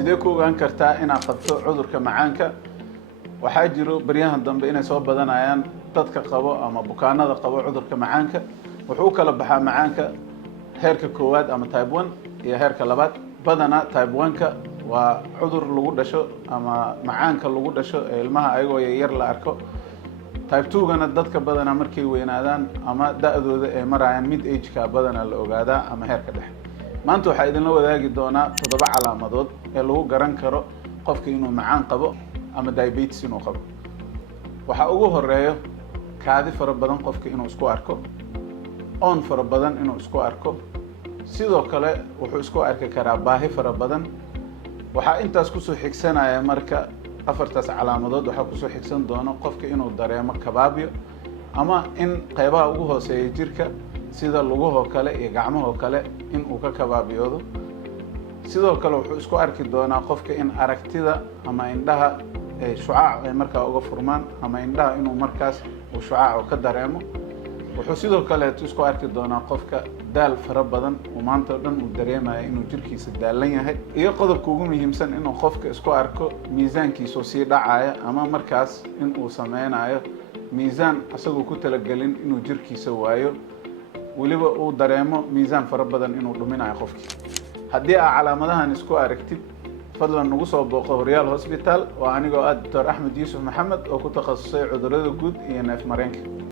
sidee ku ogaan kartaa inaad qabto cudurka macaanka? waxaa jiro baryahan dambe inay soo badanayaan dadka qabo ama bukaanada qabo cudurka macaanka. wuxuu kala baxaa macaanka heerka koowaad ama type 1 iyo heerka labaad. badanaa type 1ka waa cudur lagu dhasho ama macaanka lagu dhasho ee ilmaha ayagoo yar la arko. type 2gana dadka badanaa markay weynaadaan ama da'dooda ay marayaan mid age-ka badanaa la ogaadaa ama heerka dhexe. maanta waxaa idinla wadaagi doonaa 7 calaamadood ee lagu garan karo qofka inuu macaan qabo ama diabetes inuu qabo. waxaa ugu horeeyo kaadi fara badan qofka inuu isku arko, oon fara badan inuu isku arko, sidoo kale wuxuu isku arki karaa baahi fara badan. waxaa intaas kusoo xigsanaya marka afartaas calaamadood waxaa kusoo xigsan doono qofka inuu dareemo kabaabyo ama in qaybaha ugu hooseeya jirka sida lugahoo kale iyo gacmahoo kale in uu ka kabaabiyoodo. sidoo kale wuxuu isku arki doonaa qofka in aragtida ama indhaha shucaac ay markaa uga furmaan ama indhaha inuu markaas uu shucaac ka dareemo. wuxuu sidoo kale isku arki doonaa qofka daal fara badan uu maanta dhan uu dareemayo inuu jirkiisa daalan yahay. iyo qodobka ugu muhiimsan inuu qofka isku arko miisaankiisa sii dhacaya ama markaas in uu sameynayo miisaan asagoo ku talagelin inuu jirkiisa waayo, waliba uu dareemo miisaan fara badan inuu dhuminayo qofkii. haddii aad calaamadahan isku aragtid fadlan nagu soo booqo Horyaal Hospital. waa anigoo Dr. Axmed Yuusuf Maxamed oo ku takhasusay cudurrada guud iyo neef mareenka.